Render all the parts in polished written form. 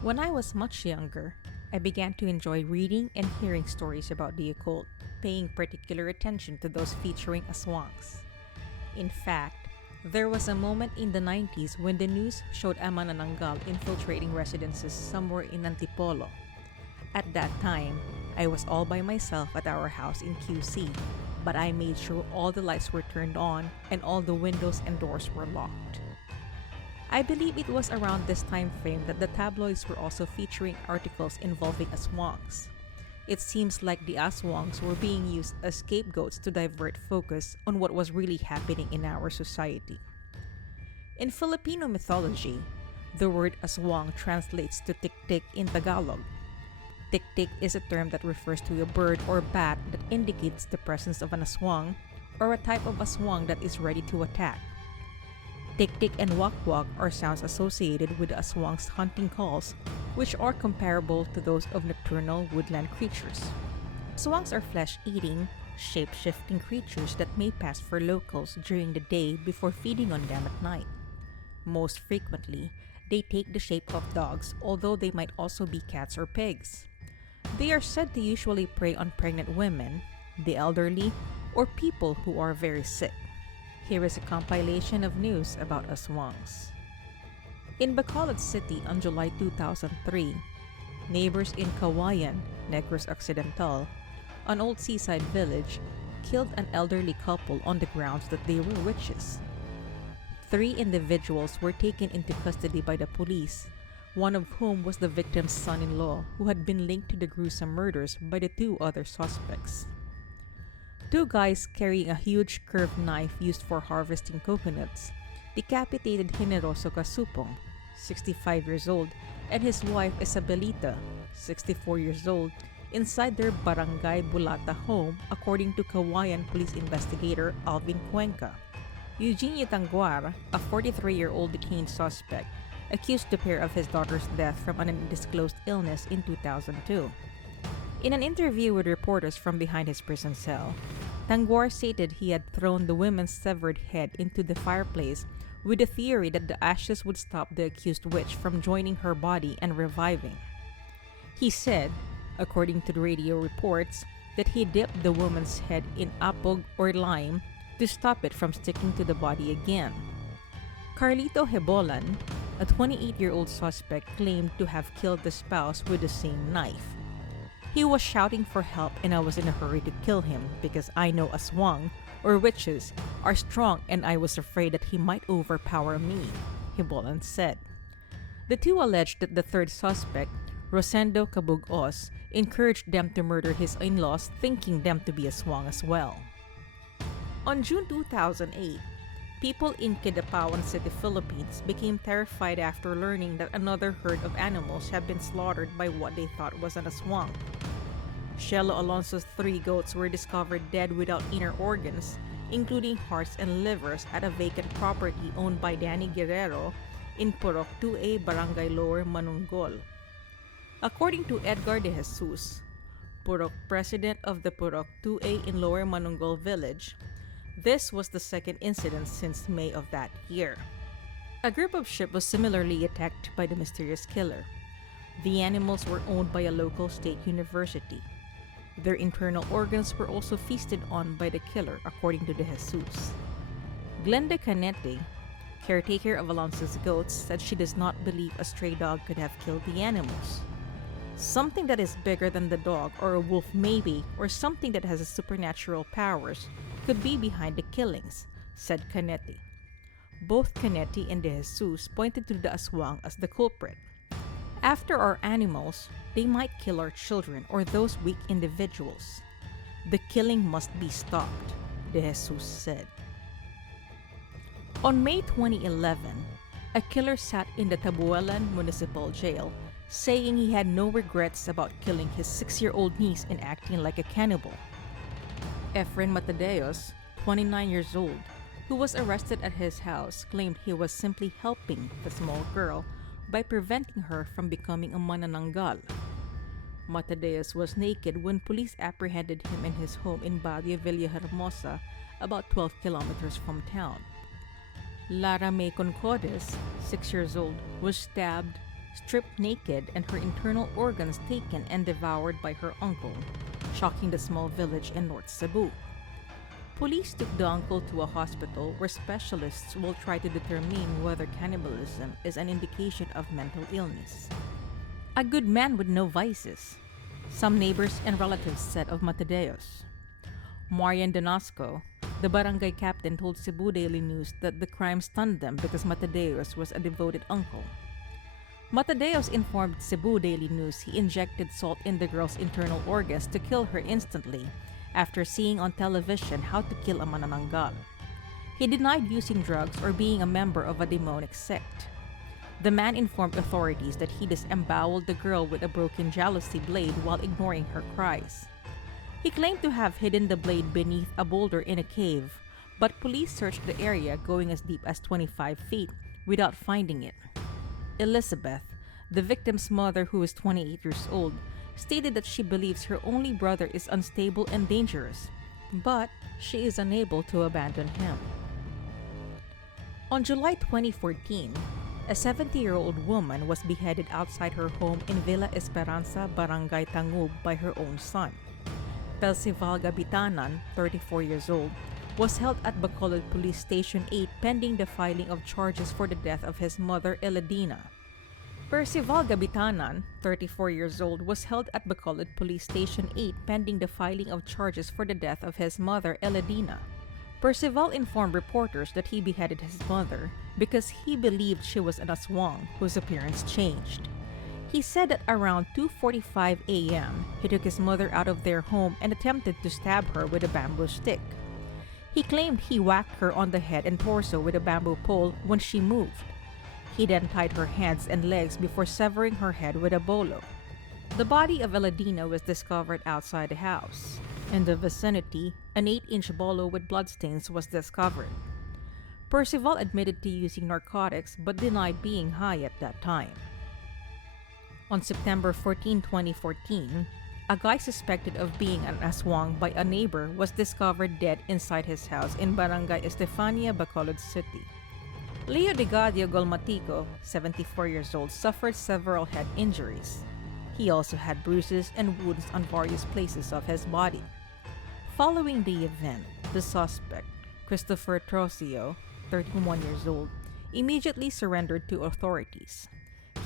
When I was much younger, I began to enjoy reading and hearing stories about the occult, paying particular attention to those featuring aswangs. In fact, there was a moment in the 90s when the news showed a manananggal infiltrating residences somewhere in Antipolo. At that time, I was all by myself at our house in QC, but I made sure all the lights were turned on and all the windows and doors were locked. I believe it was around this time frame that the tabloids were also featuring articles involving aswangs. It seems like the aswangs were being used as scapegoats to divert focus on what was really happening in our society. In Filipino mythology, the word aswang translates to tik-tik in Tagalog. Tik-tik is a term that refers to a bird or bat that indicates the presence of an aswang or a type of aswang that is ready to attack. Tik-tik and wak-wak are sounds associated with the aswang's hunting calls, which are comparable to those of nocturnal woodland creatures. Aswangs are flesh-eating, shape-shifting creatures that may pass for locals during the day before feeding on them at night. Most frequently, they take the shape of dogs, although they might also be cats or pigs. They are said to usually prey on pregnant women, the elderly, or people who are very sick. Here is a compilation of news about aswangs. In Bacolod City on July 2003, neighbors in Kawayan, Negros Occidental, an old seaside village, killed an elderly couple on the grounds that they were witches. 3 individuals were taken into custody by the police, one of whom was the victim's son-in-law, who had been linked to the gruesome murders by the 2 other suspects. 2 guys carrying a huge curved knife used for harvesting coconuts decapitated Generoso Casupong, 65 years old, and his wife Isabelita, 64 years old, inside their Barangay Bulata home, according to Kawayan police investigator Alvin Cuenca. Eugenio Tanguar, a 43-year-old detained suspect, accused the pair of his daughter's death from an undisclosed illness in 2002. In an interview with reporters from behind his prison cell, Tanguar stated he had thrown the woman's severed head into the fireplace with the theory that the ashes would stop the accused witch from joining her body and reviving. He said, according to the radio reports, that he dipped the woman's head in apog or lime to stop it from sticking to the body again. Carlito Hebolan, a 28-year-old suspect, claimed to have killed the spouse with the same knife. He was shouting for help and I was in a hurry to kill him because I know aswang, or witches, are strong and I was afraid that he might overpower me, Hebolan said. The 2 alleged that the 3rd suspect, Rosendo Cabugos, encouraged them to murder his in-laws, thinking them to be aswang as well. On June 2008, people in Kidapawan City, Philippines became terrified after learning that another herd of animals had been slaughtered by what they thought was an aswang. Shelo Alonso's 3 goats were discovered dead without inner organs, including hearts and livers, at a vacant property owned by Danny Guerrero in Purok 2A, Barangay Lower Manungol. According to Edgar de Jesus, Purok president of the Purok 2A in Lower Manungol village, this was the 2nd incident since May of that year. A group of sheep was similarly attacked by the mysterious killer. The animals were owned by a local state university. Their internal organs were also feasted on by the killer, according to De Jesus. Glenda Canete, caretaker of Alonso's goats, said she does not believe a stray dog could have killed the animals. Something that is bigger than the dog, or a wolf maybe, or something that has supernatural powers, could be behind the killings, said Canete. Both Canete and De Jesus pointed to the aswang as the culprit. After our animals, they might kill our children or those weak individuals. The killing must be stopped, De Jesus said. On May 2011, a killer sat in the Tabuelan Municipal Jail, saying he had no regrets about killing his 6-year-old niece and acting like a cannibal. Efren Matadeos, 29 years old, who was arrested at his house, claimed he was simply helping the small girl by preventing her from becoming a manananggal. Matadeos was naked when police apprehended him in his home in Badia Villahermosa, about 12 kilometers from town. Lara May Concodes, 6 years old, was stabbed, stripped naked and her internal organs taken and devoured by her uncle, shocking the small village in North Cebu. Police took the uncle to a hospital where specialists will try to determine whether cannibalism is an indication of mental illness. A good man with no vices, some neighbors and relatives said of Matadeos. Marian Donasco, the barangay captain, told Cebu Daily News that the crime stunned them because Matadeos was a devoted uncle. Matadeos informed Cebu Daily News he injected salt in the girl's internal organs to kill her instantly after seeing on television how to kill a manananggal. He denied using drugs or being a member of a demonic sect. The man informed authorities that he disemboweled the girl with a broken jealousy blade while ignoring her cries. He claimed to have hidden the blade beneath a boulder in a cave, but police searched the area going as deep as 25 feet without finding it. Elizabeth, the victim's mother who is 28 years old, stated that she believes her only brother is unstable and dangerous, but she is unable to abandon him. On July 2014, a 70-year-old woman was beheaded outside her home in Villa Esperanza, Barangay Tangub by her own son. Percival Gabitanan, 34 years old, was held at Bacolod Police Station 8 pending the filing of charges for the death of his mother, Eladina. Percival Gabitanan, 34 years old, was held at Bacolod Police Station 8 pending the filing of charges for the death of his mother, Eladina. Percival informed reporters that he beheaded his mother because he believed she was an Aswang whose appearance changed. He said that around 2:45 a.m., he took his mother out of their home and attempted to stab her with a bamboo stick. He claimed he whacked her on the head and torso with a bamboo pole when she moved. He then tied her hands and legs before severing her head with a bolo. The body of Eladina was discovered outside the house. In the vicinity, an 8-inch bolo with bloodstains was discovered. Percival admitted to using narcotics but denied being high at that time. On September 14, 2014, a guy suspected of being an aswang by a neighbor was discovered dead inside his house in Barangay Estefania, Bacolod City. Leo Degadio Golmatico, 74 years old, suffered several head injuries. He also had bruises and wounds on various places of his body. Following the event, the suspect, Christopher Trocio, 31 years old, immediately surrendered to authorities.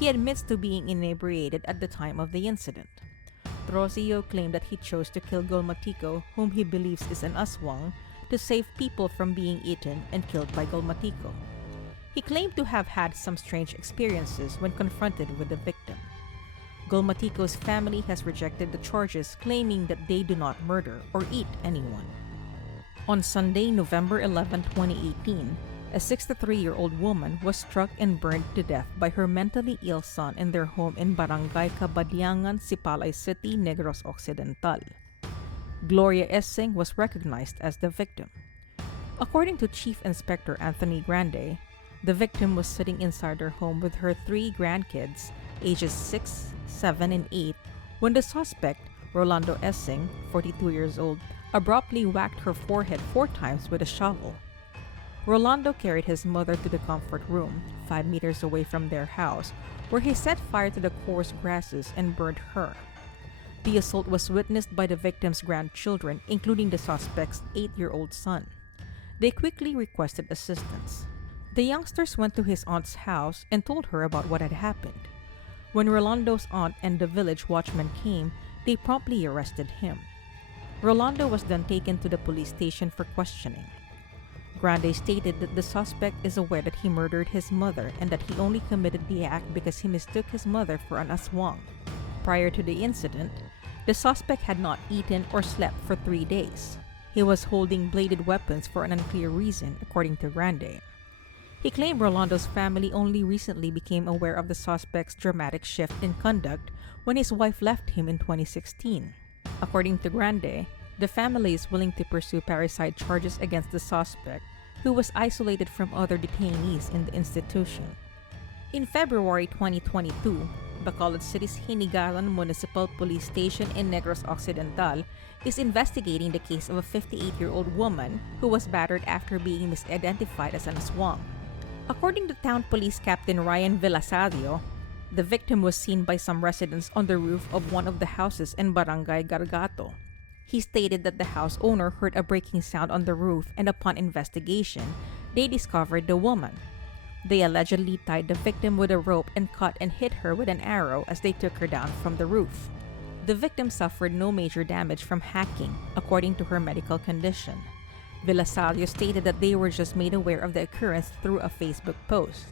He admits to being inebriated at the time of the incident. Trocio claimed that he chose to kill Golmatico, whom he believes is an aswang, to save people from being eaten and killed by Golmatico. He claimed to have had some strange experiences when confronted with the victim. Golmatico's family has rejected the charges, claiming that they do not murder or eat anyone. On Sunday, November 11, 2018, a 63-year-old woman was struck and burned to death by her mentally ill son in their home in Barangay Cabadyangan, Sipalay City, Negros Occidental. Gloria Essing was recognized as the victim. According to Chief Inspector Anthony Grande, the victim was sitting inside her home with her 3 grandkids, ages 6, 7, and 8, when the suspect, Rolando Essing, 42 years old, abruptly whacked her forehead 4 times with a shovel. Rolando carried his mother to the comfort room, 5 meters away from their house, where he set fire to the coarse grasses and burned her. The assault was witnessed by the victim's grandchildren, including the suspect's 8-year-old son. They quickly requested assistance. The youngsters went to his aunt's house and told her about what had happened. When Rolando's aunt and the village watchman came, they promptly arrested him. Rolando was then taken to the police station for questioning. Grande stated that the suspect is aware that he murdered his mother and that he only committed the act because he mistook his mother for an aswang. Prior to the incident, the suspect had not eaten or slept for 3 days. He was holding bladed weapons for an unclear reason, according to Grande. He claimed Rolando's family only recently became aware of the suspect's dramatic shift in conduct when his wife left him in 2016. According to Grande, the family is willing to pursue parricide charges against the suspect, who was isolated from other detainees in the institution. In February 2022, Bacolod City's Hinigaran Municipal Police Station in Negros Occidental is investigating the case of a 58-year-old woman who was battered after being misidentified as an aswang. According to Town Police Captain Ryan Villasadio, The victim was seen by some residents on the roof of one of the houses in Barangay Gargato. He stated that the house owner heard a breaking sound on the roof, and upon investigation, they discovered the woman. They allegedly tied the victim with a rope and cut and hit her with an arrow as they took her down from the roof. The victim suffered no major damage from hacking, according to her medical condition. Villasalio stated that they were just made aware of the occurrence through a Facebook post.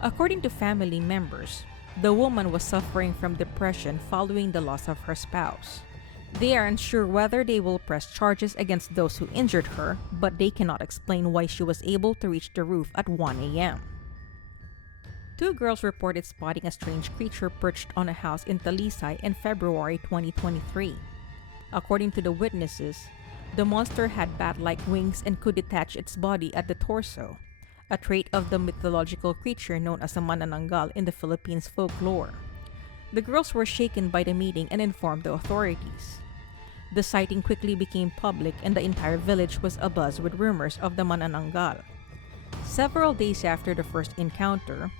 According to family members, the woman was suffering from depression following the loss of her spouse. They are unsure whether they will press charges against those who injured her, but they cannot explain why she was able to reach the roof at 1 a.m. 2 girls reported spotting a strange creature perched on a house in Talisay in February 2023. According to the witnesses, the monster had bat-like wings and could detach its body at the torso, a trait of the mythological creature known as a manananggal in the Philippines folklore. The girls were shaken by the meeting and informed the authorities. The sighting quickly became public and the entire village was abuzz with rumors of the manananggal. Several days after the first encounter,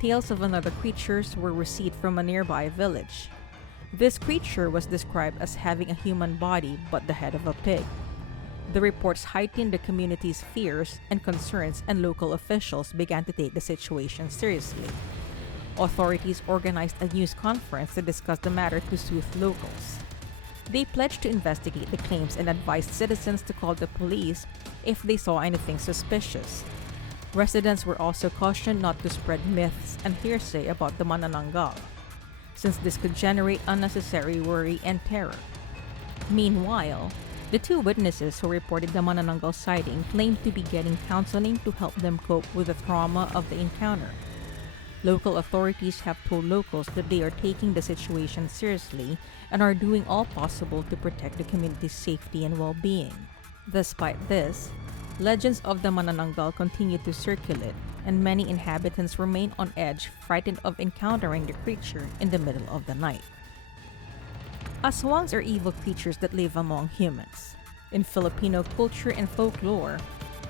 tales of another creatures were received from a nearby village. This creature was described as having a human body but the head of a pig. The reports heightened the community's fears and concerns, and local officials began to take the situation seriously. Authorities organized a news conference to discuss the matter to soothe locals. They pledged to investigate the claims and advised citizens to call the police if they saw anything suspicious. Residents were also cautioned not to spread myths and hearsay about the manananggal, since this could generate unnecessary worry and terror. Meanwhile, the 2 witnesses who reported the manananggal sighting claimed to be getting counseling to help them cope with the trauma of the encounter. Local authorities have told locals that they are taking the situation seriously and are doing all possible to protect the community's safety and well-being. Despite this, legends of the manananggal continue to circulate, and many inhabitants remain on edge, frightened of encountering the creature in the middle of the night. Aswangs are evil creatures that live among humans. In Filipino culture and folklore,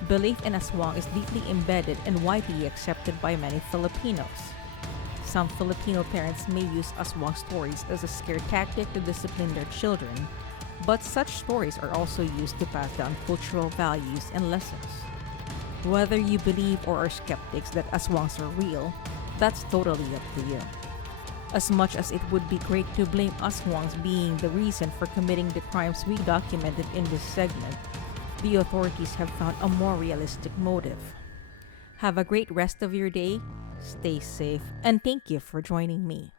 belief in aswang is deeply embedded and widely accepted by many Filipinos. Some Filipino parents may use aswang stories as a scare tactic to discipline their children, but such stories are also used to pass down cultural values and lessons. Whether you believe or are skeptics that aswangs are real, that's totally up to you. As much as it would be great to blame aswangs being the reason for committing the crimes we documented in this segment, the authorities have found a more realistic motive. Have a great rest of your day, stay safe, and thank you for joining me.